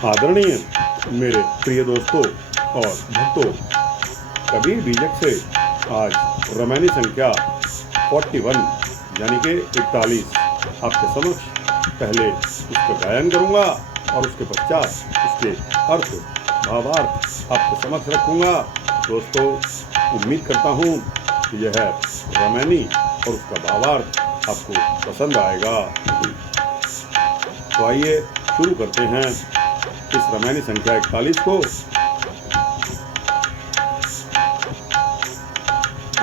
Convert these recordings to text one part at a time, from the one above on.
आदरणीय मेरे प्रिय दोस्तों और भक्तों, कबीर बीजक से आज रामायणी संख्या 41 यानी कि 41 आपके समक्ष पहले उसका गायन करूंगा और उसके पश्चात उसके अर्थ भावार्थ आपके समक्ष रखूंगा। दोस्तों, उम्मीद करता हूं कि यह रामायणी और उसका भावार्थ आपको पसंद आएगा। तो आइए शुरू करते हैं इस रामायणी संख्या 41 को।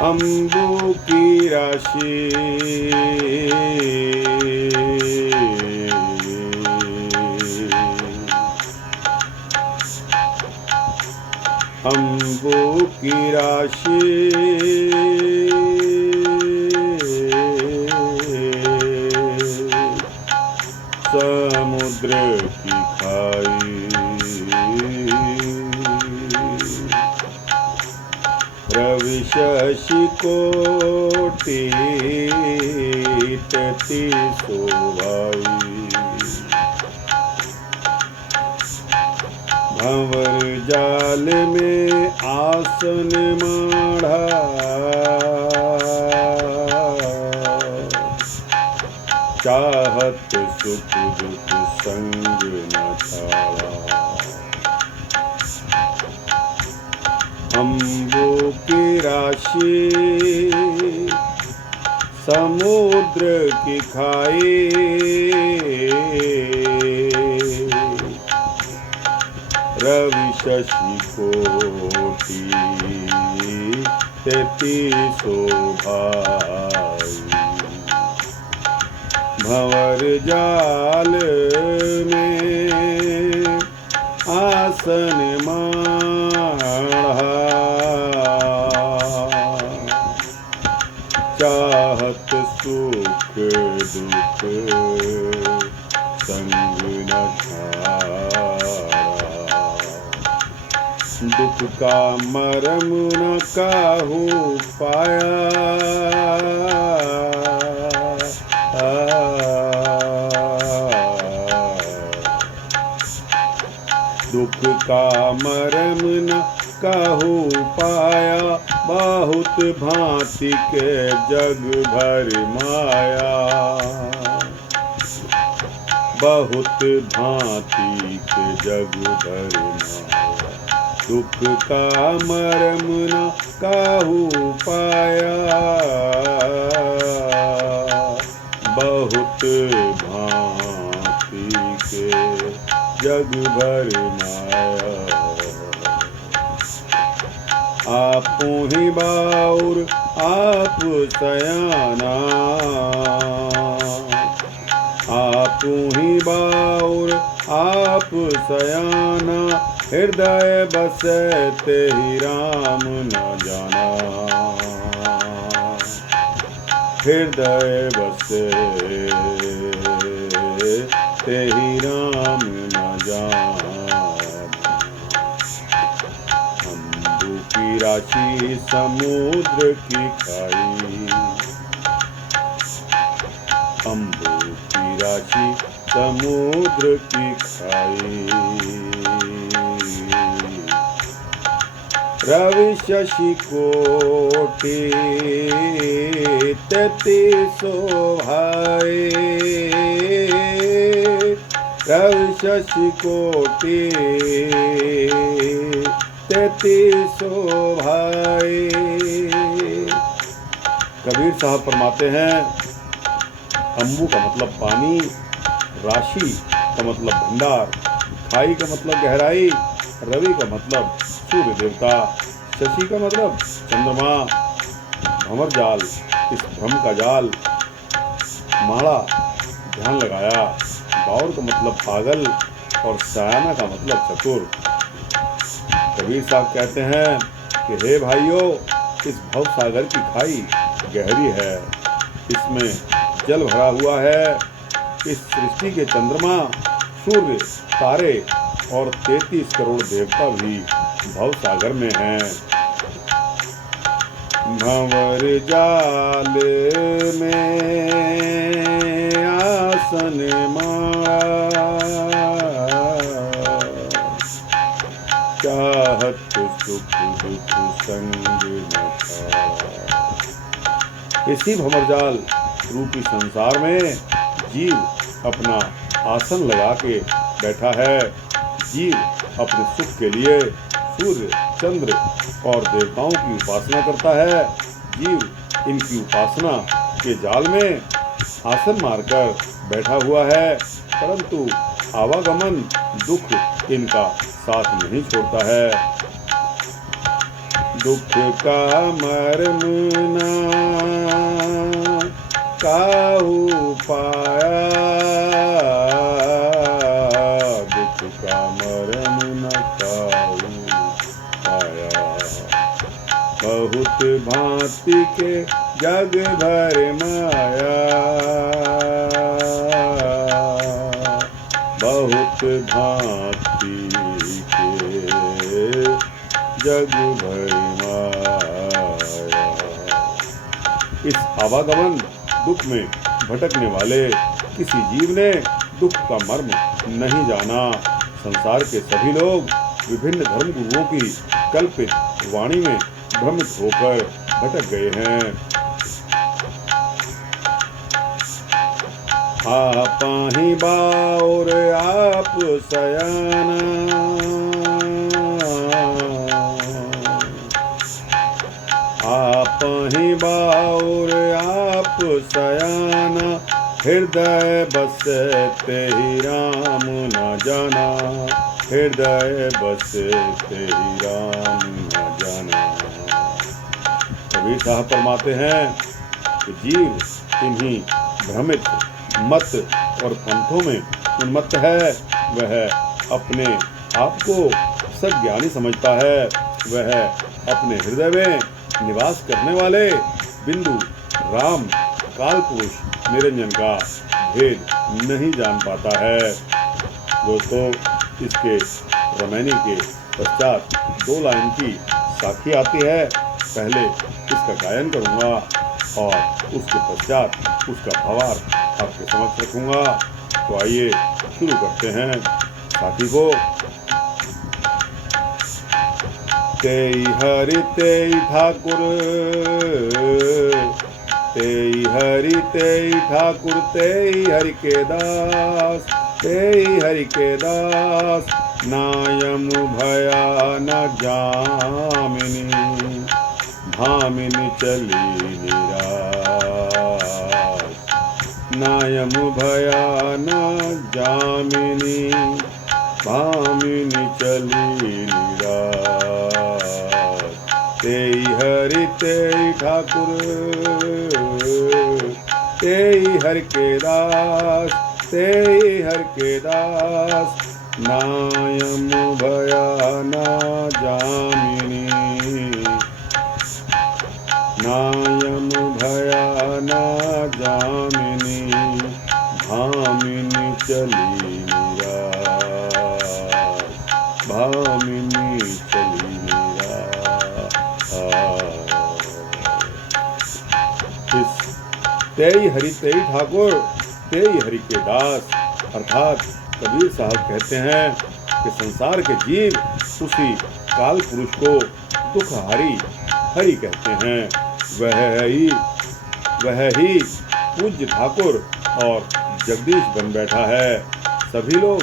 अम्बु की राशि अम्बु की राशि समुद्र की खाई रवि शशि कोटि तति शोभाई भंवर जाल में आसन माढ़ा चाहत सुख दुख संग न छाड़ा। अम्बु की राशि समुद्र की खाई रवि शशि कोटि तति शोभाई भंवर जाल में आसन माढ़ा चाहत सुख दुख संग न छाड़ा। दुख का मरम न काहू पाया दुख का मरम न काहू पाया बहुत भांति के जग भर माया बहुत भांति के जग भर माया। दुख का मरम न काहू पाया बहुत भांति के जग भर माया। आपू ही बाउर आप सयाना आपू ही बाउर आप सयाना हृदय बसे तेहि राम न जाना हृदय बसे तेहि राम न जाना। अम्बु की राशि समुद्र की खाई अम्बु की राशि समुद्र की खाई रवि शशि कोटि तति शोभाई रवि शशि कोटि तति शोभाई। कबीर साहब फरमाते हैं, अम्बु का मतलब पानी, राशि का मतलब भंडार, खाई का मतलब गहराई, रवि का मतलब सूर्य देवता, शशि का मतलब चंद्रमा, भंवर जाल इस भ्रम का जाल, माड़ा ध्यान लगाया, बाउर का मतलब पागल और सयाना का मतलब चतुर। कबीर साहब कहते हैं कि हे भाइयों, इस भव सागर की खाई गहरी है, इसमें जल भरा हुआ है। इस सृष्टि के चंद्रमा, सूर्य, तारे और 33 करोड़ देवता भी भव सागर में हैं। भंवर जाल में आसन माड़ा रहत सुख दुख संग न छाड़ा। इसी भंवरजाल रूपी संसार में जीव अपना आसन लगा के बैठा है। जीव अपने सुख के लिए सूर्य, चंद्र और देवताओं की उपासना करता है। जीव इनकी उपासना के जाल में आसन मारकर बैठा हुआ है, परंतु आवागमन दुख इनका साथ नहीं छोड़ता है। दुख का मर्म ना काहू पाया, दुख का मर्म न काहू पाया। बहुत भांति के जग भर माया, बहुत भांति के जग भर माया। इस आवागमन दुख में भटकने वाले किसी जीव ने दुख का मर्म नहीं जाना। संसार के सभी लोग विभिन्न धर्म गुरुओं की कल्पित वाणी में भ्रमित होकर भटक गए हैं। आपहि बाउर आप सयाना, आपहि बाउर आप सयाना। हृदय बसते ही राम न जाना, हृदय बसते ही राम न जाना। कबीर साहब फरमाते हैं कि जीव इन्हीं भ्रमित मत और पंथों में उन्मत्त है। वह अपने आप को सज्ञानी समझता है। वह अपने हृदय में निवास करने वाले बिंदु राम काल पुरुष निरंजन का भेद नहीं जान पाता है। दोस्तों, इसके रमैनी के पश्चात 2 लाइन की साखी आती है। पहले इसका गायन करूँगा और उसके पश्चात उसका भावार्थ आपके समक्ष रखूँगा। तो आइए शुरू करते हैं साखी को। तेई हरि तेई ठाकुर, तेई हरि तेई ठाकुर, तेई हरि के दास, तेई हरि के दास। नायम भया न जामिनी, भामिनी चली निराश। नायम भया न जामिनी, भामिनी चली निराश। तेई हरि तेई ठाकुर, तेई हरि के दास, तेई हरि के दास। नायम भया न जामिनी, नायम भया न जामिनी, भामिनी चली निराश, भामिनी चली निराश। इस तेई हरि तेई ठाकुर, तेई हरि के दास अर्थात कबीर साहब कहते हैं कि संसार के जीव उसी काल पुरुष को दुखहारी हरि कहते हैं। वह ही पूज्य ठाकुर और जगदीश बन बैठा है। सभी लोग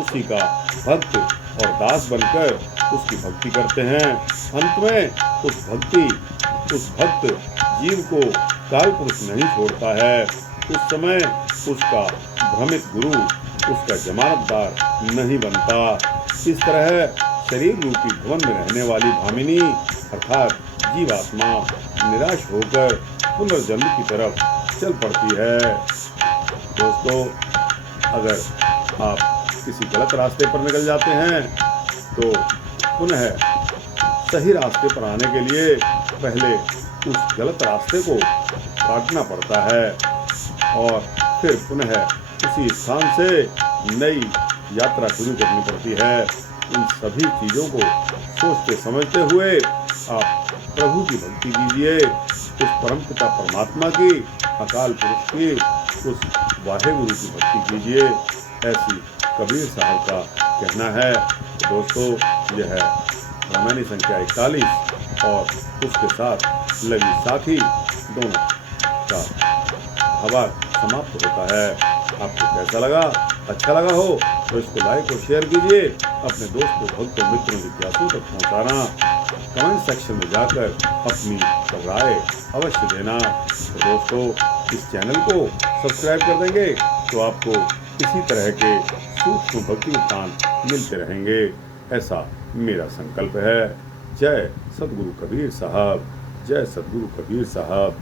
उसी का भक्त और दास बनकर उसकी भक्ति करते हैं। अंत में उस भक्त जीव को काल पुरुष नहीं छोड़ता है। उस समय उसका भ्रमित गुरु उसका जमानतदार नहीं बनता। इस तरह शरीर रूपी भवन में रहने वाली भामिनी अर्थात जीवात्मा निराश होकर पुनर्जन्म की तरफ चल पड़ती है। दोस्तों, अगर आप किसी गलत रास्ते पर निकल जाते हैं तो पुनः सही रास्ते पर आने के लिए पहले उस गलत रास्ते को काटना पड़ता है और फिर पुनः उसी स्थान से नई यात्रा शुरू करनी पड़ती है। इन सभी चीज़ों को सोचते समझते हुए आप प्रभु की भक्ति कीजिए, उस परमपिता परमात्मा की, अकाल पुरुष की, उस वाहेगुरु की भक्ति कीजिए। ऐसी कबीर साहब का कहना है। दोस्तों, यह रामायणी संख्या 41 और उसके साथ लगी साखी दोनों का हवा समाप्त होता है। आपको कैसा लगा? अच्छा लगा हो तो इसको लाइक और शेयर कीजिए। अपने दोस्तों, भक्तों, मित्रों, जिज्ञासुओं तक पहुंचाना। कमेंट सेक्शन में जाकर अपनी राय अवश्य देना। तो दोस्तों, इस चैनल को सब्सक्राइब कर देंगे तो आपको इसी तरह के सूक्ष्म भक्ति उपदान मिलते रहेंगे, ऐसा मेरा संकल्प है। जय सतगुरु कबीर साहब। जय सतगुरु कबीर साहब।